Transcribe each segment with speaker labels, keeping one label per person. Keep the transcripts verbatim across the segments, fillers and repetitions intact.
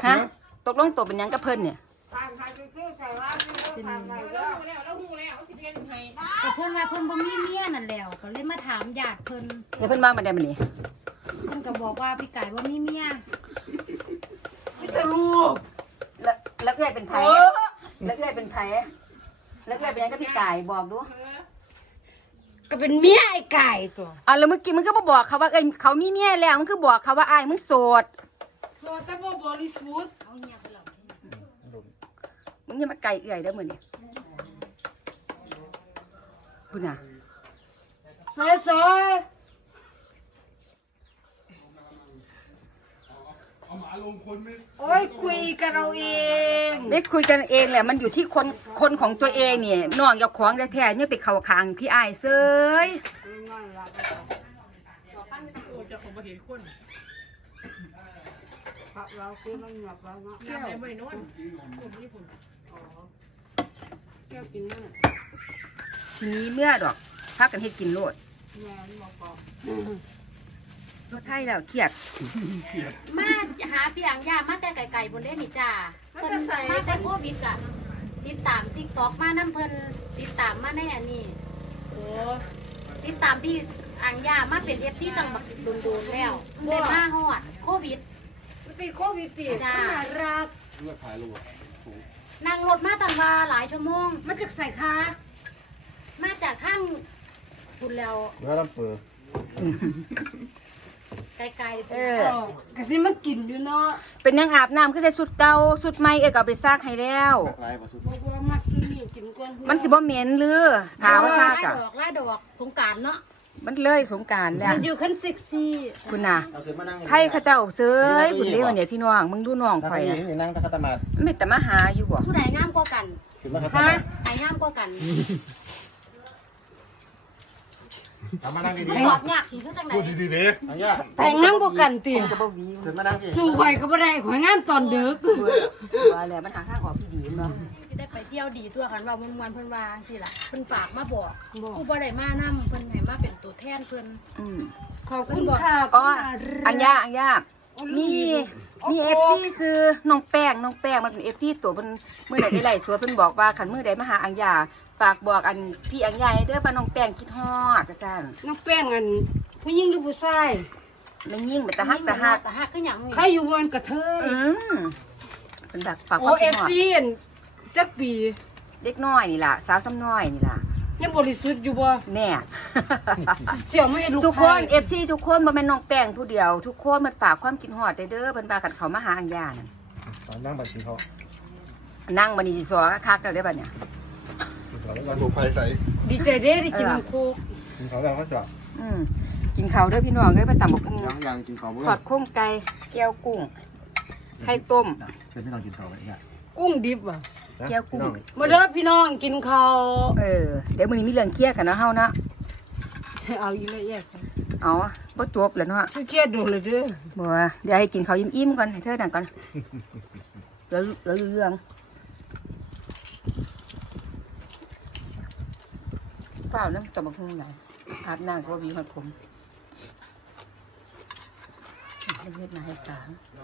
Speaker 1: ฮะตกลงตัวเป็นยังกับเพิ่นเนี่ย
Speaker 2: แต่เพิ่นว่าเพิ่นบ่มีเมียนั่นแล้วก็เลยมาถามญาติเพิ่น
Speaker 1: เดี๋ยวเพิ่นมาบันไดบันนี้
Speaker 2: เพิ่นก็บอกว่าพี่ไก่บ่มีเมีย
Speaker 3: ไม่จะลูก
Speaker 1: แล้วแล้วเอ้ยเป็นไผแล้วเอ้ยเป็นไผแล้วเอ้ยเป็นยังกับพี่ไก่บอกดู
Speaker 2: ก็เป็นเมียไอ้ไก่ตัว
Speaker 1: อ่ะแล้วเมื่อกี้มึงก็มาบอกเขาว่าเอ้ยเขามีเมียแล้วมึงก็บอกเขาว่าอ้ายมึงโสด
Speaker 3: โลแต่บ่บริสุทธิ์
Speaker 2: เอาเมียไปหลอก
Speaker 1: มึงอย่ามาไก่เอื่อยเด้อมื้อนี้พุ่นน่ะ
Speaker 3: ซอยซอย โอ้ยคุยกันเอาเอง
Speaker 1: ได้คุยกันเองแหละมันอยู่ที่คนคนของตัวเองเนี่ยน้องเจ้าของแท้ๆเนี่ยไปเข้าข้างพี่อ้ายเซย
Speaker 3: ครับเราคือมันหยับแล้วเนาะ
Speaker 2: แก้วบ่ได้นอนผมญี่ปุ่น
Speaker 3: แก้วกินนั่น
Speaker 1: ทีนี้เมื่อดอกพักกันให้กินโลด
Speaker 3: แม่บอกบอก
Speaker 1: รถไทยแล้วเครียด
Speaker 2: มาหาพี่อังยามาแต่ไก่ๆบนเด้นี่จ้าเพิ่นมาแต่โควิดกะติดตาม TikTok มานํเพิ่นติดตามมาในอันนี้
Speaker 3: โอ้
Speaker 2: ติดตามพี่อังยามาเป็น เอฟ ซี ตั้งบักโดนๆแล้วได้มาฮอดโควิด
Speaker 3: มันติดโควิดติ
Speaker 2: จ้า
Speaker 3: น่ารัก
Speaker 2: นั่งรถมาตั้งว่าหลายชั่วโมง
Speaker 3: มันจะใส่คา
Speaker 2: มาจากข้างคุณแล้ว
Speaker 4: เนื้อลำเปือ
Speaker 2: ไกลๆ
Speaker 1: เออ
Speaker 3: กะสิมันกินอยู่เนาะ
Speaker 1: เป็นยังอาบน้ำคือใส่สุดเก่าสุดใหม่เอ้ยก็เอาไปซากให้แล้ว
Speaker 4: ลายประสุด
Speaker 3: บอกว่ามักซื้อนี่กินก่อน
Speaker 1: มันสิบ่เหม็นหรือถามว่าซาก
Speaker 2: ล่า
Speaker 1: อ่ะ
Speaker 2: ดอกล่าดอกสงกรารเนาะ
Speaker 1: มันเลยสงกรารแล้ว
Speaker 3: มันอยู่คันเซ็กซี่
Speaker 1: คุณน่ะ
Speaker 4: เอาขึ้นมานั่ง
Speaker 1: ไทยเขาเจ้าเซยบุญเด้วันนี้พี่น้องมึงดูน้อง
Speaker 4: นั่ง
Speaker 1: ข่อย
Speaker 4: นี่
Speaker 1: น่ะ
Speaker 4: นี่นั่งตะกัตมาด
Speaker 1: มันเป็นแต่มาหาอยู่บ่
Speaker 2: ผู้ใดงามกว่ากัน
Speaker 4: ขึ้นมาครับ
Speaker 3: ฮะ
Speaker 2: ใครงามกว่ากัน
Speaker 4: ทำมานั่งดี
Speaker 2: ตอบยากสิคือจังไหน
Speaker 4: ๆพูดดีๆเด้อันยาก
Speaker 3: แต่งงานบ่กันติ
Speaker 1: ก็บ่วี
Speaker 4: ขึ้นมานั่งดิ
Speaker 3: สู้ข่อยก็บ่ได้ข่อยงานตอนดึก
Speaker 1: ว่าแล้วมันหาทางออกที่ดีเนาะ
Speaker 2: ที่ได้ไปเที่ยวดีตัวกันว่ามันวันเพิ่นว่าสิล่ะเพิ่นฝากมาบอกผู้บ่ได้มานํเพิ่นให้มาเป็นตัวแทนเพิ่น
Speaker 1: อืม
Speaker 3: ขอบคุณค่ะ
Speaker 1: อ๋ออัญญาอัญญามีมีเอฟซีซื้อน้องแป้งน้องแป้งมันเป็นเอฟซีตัวมันมื้อไหนได้ไล่สวนเพิ่นบอกว่าคันมื้อใดมาหาอัญญาฝากบอกอันพี่อัญญาให้เด้อว่าน้องแป้งคิดฮอดว่าซั่น
Speaker 3: น้องแป้งอันผู้หญิงหรือผู้ชาย
Speaker 1: แม่ยิ่งเป็นตาฮักตาฮัก
Speaker 2: แต่ฮักคือหยัง
Speaker 3: ใครอยู่บนกระเทย
Speaker 1: อืมเป็นดักฝากค
Speaker 3: โอ
Speaker 1: วาม
Speaker 3: เอ
Speaker 1: คิด
Speaker 3: ฟ
Speaker 1: ฮอด
Speaker 3: ซีจักปี
Speaker 1: เด็กน้อยนี่ล่ะสาวซ้ำน้อยนี่ล่ะ
Speaker 3: ยังบริสุทธิ์อยู่บ่
Speaker 1: แน่
Speaker 3: เสี่ยวไม่ให้ลูก
Speaker 1: ทุกคน
Speaker 3: ไผ่
Speaker 1: เอฟซีทุกคนบ่แม่นน้องแป้งผู้เดียว ทุกคนมันฝากความคิดฮอดได้เด้อเพิ่นว่ากันเขามาหาอัญญานั่น
Speaker 4: ตอนนั่งบัตรสีเขา
Speaker 1: นั่งบัดนี้สิสอคักๆแล้วเด้อบัดเนี่ย
Speaker 4: เขาแล้วก็ถูกไฟใส่
Speaker 3: ดีใจเด้ได้กินน้ำโคก
Speaker 4: กินเขาแล้วก็จะ
Speaker 1: อืมกินข้าวเด้อพี่น้องเอ้ยไปตำบักหุ่ง
Speaker 4: ยังยังกินเขาเพื่
Speaker 1: ทอดโครงไก่แก้วกุ้งไข่ต้ม
Speaker 4: เป็นพี่น้องกินเขาไปเนี่ย
Speaker 3: กุ้งดิบอ่ะ มาเด้อพี่น้องกินข้าว
Speaker 1: เออเดี๋ยวมื้อนี้มีเรื่องเครียดกันเนาะเฮาเนาะ
Speaker 3: เอาอีกแล้วแยก
Speaker 1: เอาบ่จบแล้วเนาะ
Speaker 3: ชื่อเครียดโดนเลยเด้อ
Speaker 1: บ่ว่าเดี๋ยวให้กินข้าวอิ่มๆก่อนให้เธอนั่นก่อนแล้วแล้วเรื่องเปล่าน้ำตำบักหุ่งไหนอาบน้ำก็บ่มีหัดผมเฮ็ดหน้าให้ตา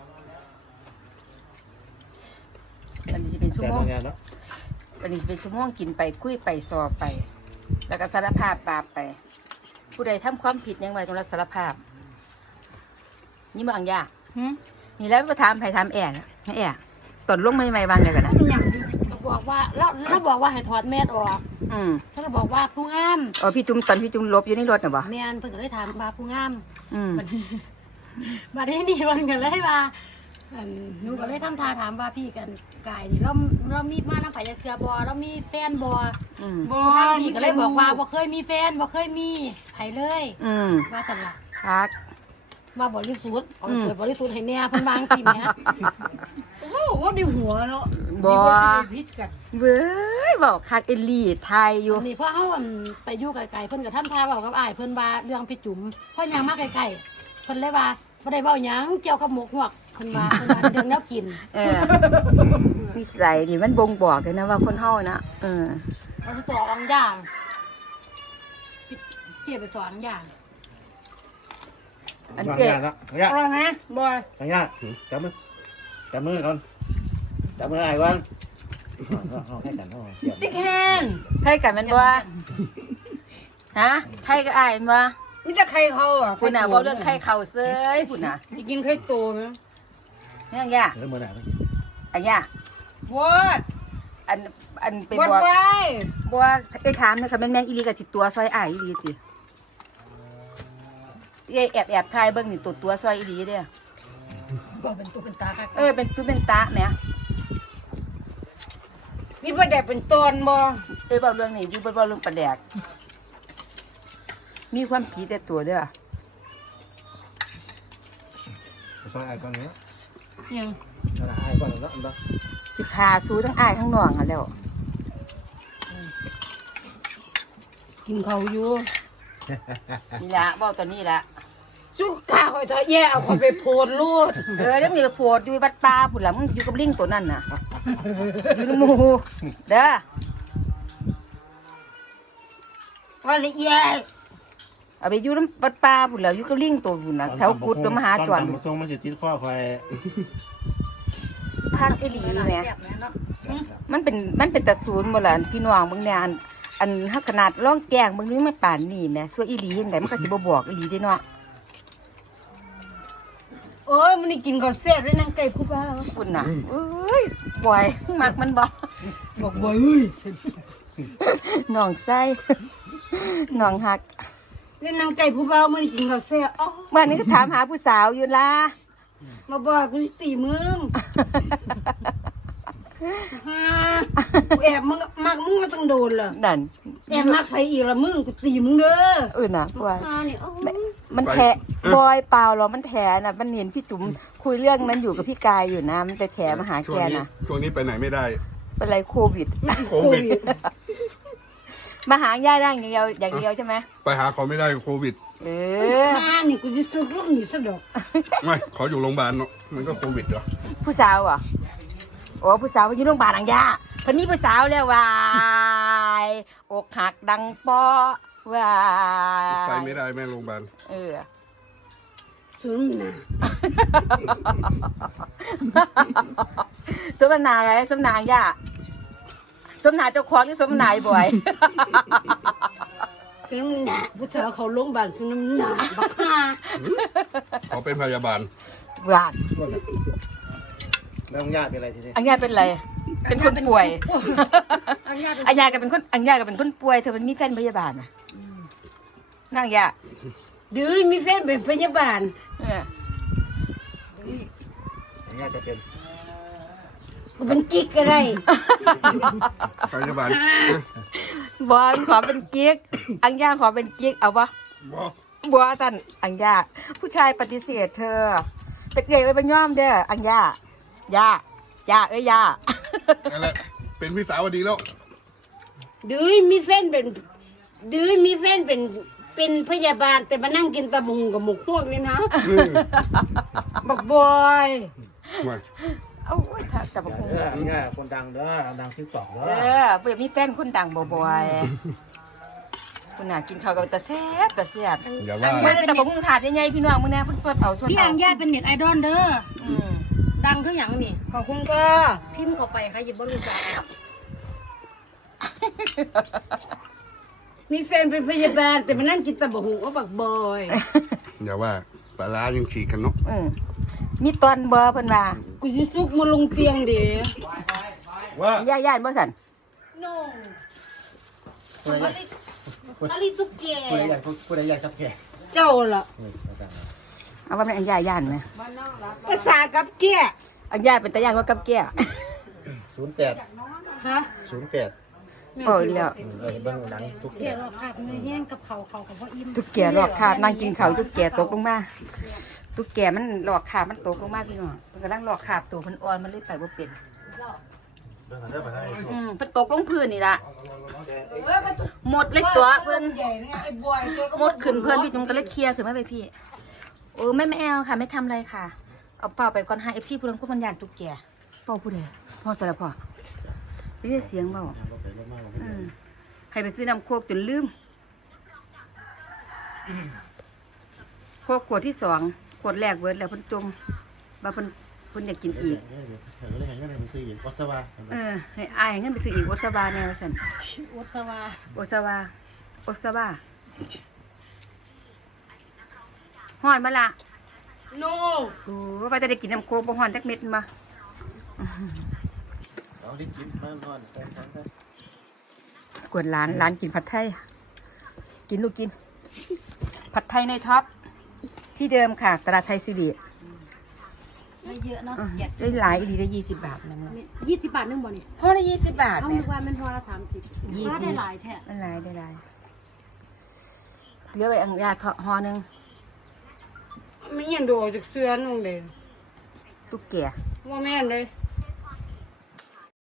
Speaker 1: อันนี้สิเป็นชั่ว
Speaker 4: แต่
Speaker 1: โมง
Speaker 4: งานเนาะ
Speaker 1: วันนี้เป็นชั่วโมงกินไปคุยไปสอบไป แล้วก็สารภาพบาปไป ผู้ใดทำความผิดยังไงต้องรับสารภาพ นี่มาอังยา
Speaker 3: หึ
Speaker 1: นี่แล้วมาถามไผ่ถามแอนให้แอนตอนลงไม่ไม่วางเลยกันนะ
Speaker 3: เป็นหยัง
Speaker 2: ก็บอกว่าแล้วแล้วบอกว่าให้ถอดแมสออก
Speaker 1: อืม
Speaker 2: เขาบอกว่าผู้งาม
Speaker 1: อ๋อพี่จุ้มตอนพี่จุ้มลบอยู่ในรถน่ะบ่
Speaker 2: แม่นเพิ่นก็เลยถามว่าผู้งาม
Speaker 1: อืม
Speaker 2: บัดนี้นี่มันก็เลยว่าอันหนูก็เลยทำท่าถามว่าพี่กันกายนี่เราเรามีมาน้ำไผ่ยาเสือบ่เรามีแฟนบ่
Speaker 1: อืม
Speaker 3: บ่
Speaker 2: พี่ก็เลยบอกว่าบ่เคยมีแฟนบ่เคยมีไผเลย
Speaker 1: อืม
Speaker 2: ว่าซั่นล่ะ
Speaker 1: คัก
Speaker 2: ว่าบริสุทธิ์เอา
Speaker 1: อืม
Speaker 2: เปิดบริสุทธิ์ให้แม่เพิ่นวางทีแม่
Speaker 3: โอ้โหว่าดีหัวเนาะ
Speaker 1: บ่
Speaker 3: ดีว่าสิได้พิษกัน
Speaker 1: เว้ยบอกคักเอลลี่ไทยอยู่
Speaker 2: อันนี้เพราะเฮาอันไปอยู่ไกลๆเพิ่นก็ทำท่าเว้ากับอ้ายเพิ่นว่าเรื่องพี่จุ๋มเพราะยังมาไกลๆเพิ่นเลยว่าบ่ได้เว้าหยังเกี่ยวกับหมกหวกเพิ่นว่าเพิ่นว่าเรื่องแนวกิน
Speaker 1: เออนิสัยนี่มันบ่งบอกเลยนะว่าคนเฮานะเออ
Speaker 2: เอาไปสองอย่างเกี่ยวไปสองอย่าง
Speaker 1: อัน
Speaker 4: ทาง
Speaker 1: เจ๊
Speaker 4: ยากแล้วทางยาก
Speaker 3: อร่อยไหมบอย
Speaker 4: ทางยากถือจับมือจับมือก่อนจับมือไอ้ก่อนเอาให้กันเอาเกี่ยว
Speaker 3: สิกแฮน
Speaker 1: ไทยกันแม่นบ่ฮะไทยก็อายแม่นบ่
Speaker 3: มีแต่ไข่เขาอ่ะ
Speaker 1: คุณน่ะเว้าเรื่องไข่เข่าเซ้ยพุ่นน่ะ
Speaker 3: จะกินไข่โตไหม
Speaker 1: เรื่องย่า
Speaker 4: เริ่มเมื่อไหร่
Speaker 1: อันย่า
Speaker 3: วัด
Speaker 1: อันอันไป
Speaker 3: วัด
Speaker 1: บอก
Speaker 3: ไว้
Speaker 1: บ่ว่าไอ้ถามเนี่ยค่ะแม่นแม่นอีหลีก็สิตัวซอยอ้ายอีหลีติเอ้ยแอบแอบถ่ายเบิ่งนี่ตัวตัวซอยอีหลีเด้อ
Speaker 2: บ่เป็นตัวเป็นตาค่ะ
Speaker 1: เออเป็นคือเป็นตาแหม
Speaker 3: มีประเด็เป็นตอนบ่
Speaker 1: เอ้ยเว้าเรื่องนี้อยู่บ่เว้าเรื่องปลาแดกมีความผิดแต่ตัวเด้อ
Speaker 4: ซอยไอ้ก่อนเนาะ
Speaker 3: ยัง
Speaker 4: เอาละไอ้ก่อนเนาะอันนั้น
Speaker 1: สิขาสู้ทั้งอ้ายทั้งน้องอ่ะแล้ว
Speaker 3: กินเขาอยู่
Speaker 1: นี่ละเว้าตอนนี้ละ
Speaker 3: สุกขาคอยเถอะแย่เอาคอยไปโพดลูด
Speaker 1: เออเดี๋ยวมึงจะไปโพดอยู่วัดป่าพุ่นล่ะมึงอยู่กับลิงตัวนั้นน่ะอยู่ในหมู่เด้อ
Speaker 3: ว่าละแย่
Speaker 1: เอาไปอยู่ในวัดป่าพุ่นแล้วอยู่กับลิงตัวพุ่นน่ะแถวกุดตัวมหาจวน
Speaker 4: ตอนตรงมันจะติดข้อคอย
Speaker 1: คักอีหลีแหม
Speaker 2: แบบนั้นเนาะ
Speaker 1: มันเป็นมันเป็นตะศูนย์บ่ล่ะพี่น้องเบิ่งแน่อันอันเฮาขนาดร้องแกงเบิ่งนี่มันป่านนี้แหมซั่วอีหลีจังไดมันก็สิบ่บอกอีหลีเด้เนาะ
Speaker 3: โอ้ยมันนี่กินข้าวแซ่บด้วยนางไก่ผู้บ่าว
Speaker 1: พุ่นน่ะเอ้ยบ่อยมักมันบ่
Speaker 3: บอกบ่เอ้ย
Speaker 1: น้องไส้ น้องฮัก
Speaker 3: เล่นนางไก่ผู้บ่าวมันนี่กินข้าวแซ่บอ๋อ
Speaker 1: วันนี้ก็ถามหาผู้สาวอยู่ล่ะ
Speaker 3: มาบอกกูสิตีมึงฮ่ากูแอบมึงมักมึงก็ต้องโดนล่ะ
Speaker 1: นั่น
Speaker 3: แอบมักไผอีกละมึงกูตีมึงเด้อ
Speaker 1: เออน่ะบ่อย
Speaker 3: ฮ่านี่อ๋อ
Speaker 1: มันแถบอยเปล่าหรอมันแถน่ะมันเห็นพี่จุ๋มคุยเรื่องนั้นอยู่กับพี่กายอยู่นะมันไปแถมาหา
Speaker 5: ช่ว
Speaker 1: แก
Speaker 5: งนี้
Speaker 1: น่ะ
Speaker 5: ช่วงนี้ไปไหนไม่ได้
Speaker 1: เป็นไรโควิด
Speaker 5: โควิด
Speaker 1: มาหาย่าได้อย่างเดียวอย่างเดียวใช่ไหม
Speaker 5: ไปหาเขาไม่ได้โควิด
Speaker 1: เออ
Speaker 3: ฮ่านี่กูจะสึกลูกหนีซะดอก
Speaker 5: ไม่เขาอยู่โรงพยาบาลเนาะมันก็โควิดเหรอ
Speaker 1: ผู้สาวเหรอ่ะโอ้ผู้สาวไปอยู่โรงพยาบาลอังยาเพิ่นมีผู้สาวแล้ววายอกหักดังปอวา
Speaker 5: ไป
Speaker 1: ย
Speaker 5: ไม่ได้แม่โรงพยาบาล
Speaker 1: เออ
Speaker 3: สุนนะ
Speaker 1: สมนาไงสมนาอังยาสมนาเจ้าของหรือสมนายบ่อย
Speaker 3: สุนนะผู้สาวเขาโรงพยาบาลสุนนะบักฮ่า
Speaker 5: เขาเป็นพยาบาล
Speaker 1: หวาน
Speaker 4: แล้วญาติเป็นอะไรทีนี้
Speaker 1: อังยาเป็นไร เป็นคนป่วย
Speaker 2: อันนี้เป็น
Speaker 1: อังยาก็เป็นคนอังยาก็เป็นคนป่วยเธอเป็นมีแฟนพยาบาลนะนั่งยา
Speaker 3: ดื้อมีแฟนเป็นพยาบาล
Speaker 1: เออ
Speaker 4: ญาติจะเป็น
Speaker 3: กูเป็นกิ๊กก็ได้
Speaker 5: พยาบาล
Speaker 1: บอลขอเป็นกิ๊กอังยาขอเป็นกิ๊กเอาปะ
Speaker 5: บอก
Speaker 1: บัวตันอังยาผู้ชายปฏิเสธเธอเป็นเกย์ไว้เป็นย่อมเด้ออังยาย่าย่าเอ้ยย่า
Speaker 5: นั่นแหละเป็นพี่สาวดีแล้ว
Speaker 3: ดื้อมีแฟนเป็นดื้อมีแฟนเป็นเป็นพยาบาลแต่มานั่งกินตะบุงกับหมกพวกเลยนะ
Speaker 5: อืม
Speaker 3: บักบอย
Speaker 5: ไม่
Speaker 1: เอาไว้ถ้าแต่บอก
Speaker 4: เด้อง่ายคนดังเด้อดังทิกตอกเด้
Speaker 1: เอ
Speaker 4: อ
Speaker 1: อเพื่อมีแฟนคนดังบ่อยๆคุณน่ะกินข้าวกับตาแซ่บตาแซ่บ
Speaker 5: อย่าว่า
Speaker 1: ไม่ได้แต่บอกมึงถาดใหญ่ๆพี่น้องมึงแน่พุ่นสวดเอาสวด
Speaker 2: พี่
Speaker 1: เอา
Speaker 2: อังญาติเป็นเน็ตไอดอลเด้อ
Speaker 1: อืม
Speaker 2: ดังคือหยังนี่
Speaker 3: ขอบคุณค่ะ
Speaker 2: พิมพ์เข้าไปใครหยิบบริษัท
Speaker 3: มีแฟนเป็นพยาบาลแต่มานั่งกินตะบุงก็บักบอย
Speaker 5: อย่าว่าปลาร้ายังฉีกกันเนาะ
Speaker 1: อืมมีตอนบ่เพิ่นว่า
Speaker 3: กูจะซุกมาลงเตียงเดี๋ยว
Speaker 4: ว่า
Speaker 1: ย่าย่านบ่สั่น
Speaker 3: น้องอะไรอะไรตุ๊กแก
Speaker 4: ผู้ใดอยากผู้ใดอยากจับแก่
Speaker 3: เจ้าล่ะ
Speaker 1: เอาว่ามันอันย่าย่านไหม
Speaker 3: ภาษากับแก
Speaker 1: อันย่าเป็นตาย่านว่ากับแก่
Speaker 4: ศูนย์แปด
Speaker 3: ฮะ
Speaker 4: ศูนย์แปด
Speaker 1: โอ้ยแล้ว
Speaker 4: เออเบิ้งหนังทุก
Speaker 2: เกี่
Speaker 4: แก่
Speaker 2: ยวกับขาดเนื้อแห้งกับเขาเขากับพ่ออิ่ม
Speaker 1: ตุ๊กแกหลอกขาบนั่งกินข้าวตุ๊กแกตกลงมาตุ๊กแกมันหลอกขาบมันตกลงมาพี่น้องมันกำลังหลอกขาบตัวมันอ่อนมันเลยไปบ่เป็น
Speaker 4: เบิ้งหันเด้อไปให้
Speaker 1: อืมเพิ่นตกลงพื้นนี่ล่ะหมดเลยจ้วเพิ่น
Speaker 3: ใหญ่เนี่ยไอ้บอยตัวก็
Speaker 1: หมดขึ้นเพิ่นพี่จุ๋มก็เลยเคลียร์ขึ้นมาไปพี่โอ้ไม่ไม่เอาค่ะไม่ทำอะไรค่ะเอาเปล่าไปก่อนให้ เอฟ ซี ผู้นั้นคนมันยานตุ๊กแกพ่อผู้ใดพ่อแต่ละพ่อไม่ได้เสียงเบาอืมให้ไปซื้อน้ำโคกจนลืมโคกขวดที่สองขวดแรกเวิร์ดแล้วเพิ่นจมมาเพิ่นเพิ่นพิ่นอยากกินอีก
Speaker 4: เดี๋ยวเธอก็เลยให้เงินไปซื้ออีกวัสวา
Speaker 1: เออให้อายให้เงินไปซื้ออีกโอซาบาแนวซั่น
Speaker 2: อดสวา
Speaker 1: โอซาวาโอซาบาฮ้อนบ่ล่ะ
Speaker 3: โน
Speaker 1: โอ้ว่าจะได้กินน้ำโค้กบ่ฮ้อนจักเม็ดบ่
Speaker 4: เอาดิกินมานอนแต่แต่
Speaker 1: กวนร้านร้านกินผัดไทย กินลูกกิน ผัดไทยในท็อปที่เดิมค่ะตลาดไทยสิริ
Speaker 2: ไม่เยอะเนาะ
Speaker 1: อือได้หลายอีหลีได้ยี่สิบบาทนั่นแหละ
Speaker 2: ยี่สิบบาทนึงบ่นี่
Speaker 1: ห่อละยี่สิบบาท
Speaker 2: เอา
Speaker 1: เนี่ย
Speaker 2: นึกว่ามันพอละสามสิบ
Speaker 1: ยี่สิบ
Speaker 2: ก็ได้หลายแท้
Speaker 1: ได้หลายได้หลายเหลือไว้อังยาเถาะห่อหนึง
Speaker 3: มันยังโดดจากเสื้อนุ่งเลย
Speaker 1: ลูกแก่
Speaker 3: ว่าแม่นเลย